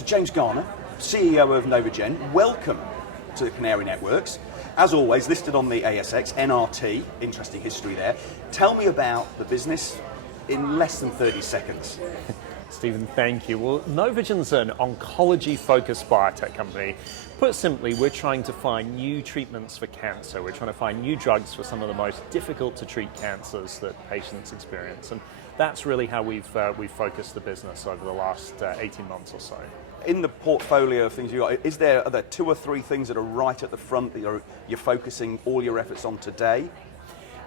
Dr. James Garner, CEO of Novogen. Welcome to the Canary Networks. As always, listed on the ASX, NRT, interesting history there. Tell me about the business in less than 30 seconds. Stephen, thank you. Well, Novogen's an oncology-focused biotech company. Put simply, we're trying to find new treatments for cancer. We're trying to find new drugs for some of the most difficult to treat cancers that patients experience. And that's really how we've focused the business over the last 18 months or so. In the portfolio of things are there two or three things that are right at the front that you're focusing all your efforts on today?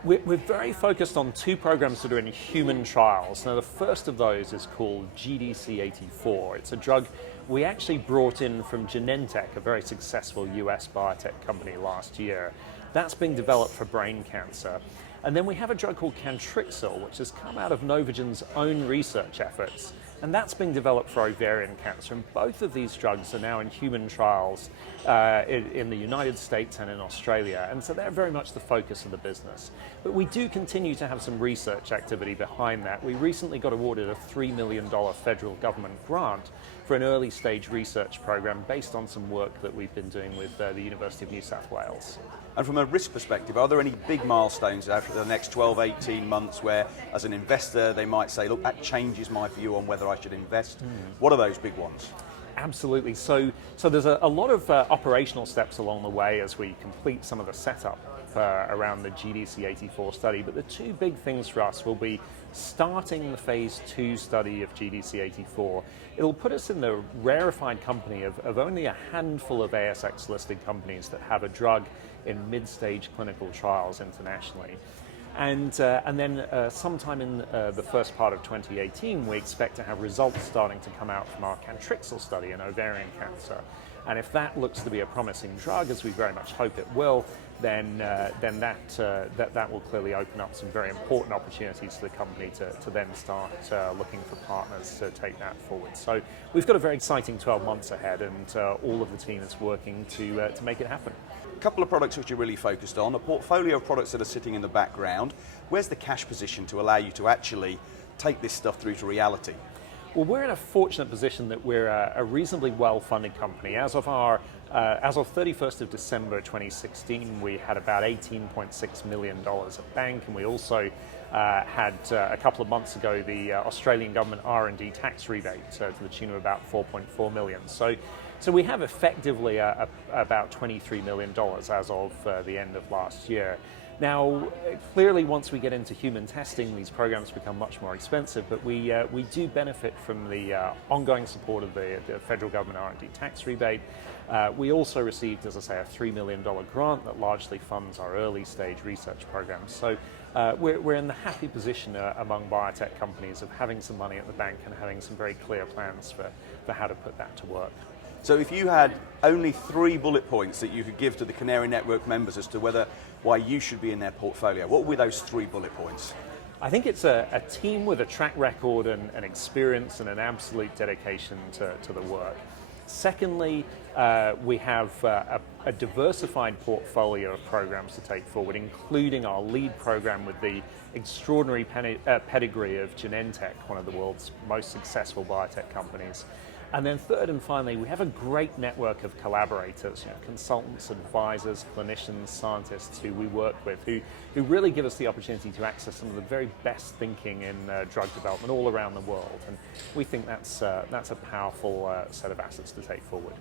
We're very focused on two programs that are in human trials. Now, the first of those is called GDC84. It's a drug we actually brought in from Genentech, a very successful US biotech company last year. That's being developed for brain cancer. And then we have a drug called Cantrixil, which has come out of Novogen's own research efforts. And that's being developed for ovarian cancer. And both of these drugs are now in human trials in the United States and in Australia. And so they're very much the focus of the business. But we do continue to have some research activity behind that. We recently got awarded a $3 million federal government grant for an early stage research program based on some work that we've been doing with the University of New South Wales. And from a risk perspective, are there any big milestones after the next 12, 18 months where, as an investor, they might say, look, that changes my view on whether I should invest? What are those big ones? Absolutely. So there's a lot of operational steps along the way as we complete some of the setup around the GDC84 study. But the two big things for us will be starting the phase 2 study of GDC84. It'll put us in the rarefied company of only a handful of ASX listed companies that have a drug in mid-stage clinical trials internationally. And then sometime in the first part of 2018, we expect to have results starting to come out from our Cantrixil study in ovarian cancer. And if that looks to be a promising drug, as we very much hope it will, then that will clearly open up some very important opportunities for the company to then start looking for partners to take that forward. So we've got a very exciting 12 months ahead, and all of the team is working to make it happen. A couple of products which you're really focused on, a portfolio of products that are sitting in the background. Where's the cash position to allow you to actually take this stuff through to reality? Well, we're in a fortunate position that we're a reasonably well-funded company. As of 31st of December 2016, we had about $18.6 million at bank, and we also had a couple of months ago the Australian government R&D tax rebate to the tune of about $4.4 million. So we have effectively about $23 million as of the end of last year. Now, clearly, once we get into human testing, these programs become much more expensive, but we do benefit from the ongoing support of the federal government R&D tax rebate. We also received, as I say, a $3 million grant that largely funds our early stage research programs. So we're in the happy position among biotech companies of having some money at the bank and having some very clear plans for how to put that to work. So if you had only 3 bullet points that you could give to the Canary Network members as to why you should be in their portfolio, what would be those 3 bullet points? I think it's a team with a track record and an experience and an absolute dedication to the work. Secondly, we have a diversified portfolio of programs to take forward, including our lead program with the extraordinary pedigree of Genentech, one of the world's most successful biotech companies. And then third and finally, we have a great network of collaborators, consultants, advisors, clinicians, scientists who we work with, who really give us the opportunity to access some of the very best thinking in drug development all around the world. And we think that's a powerful set of assets to take forward.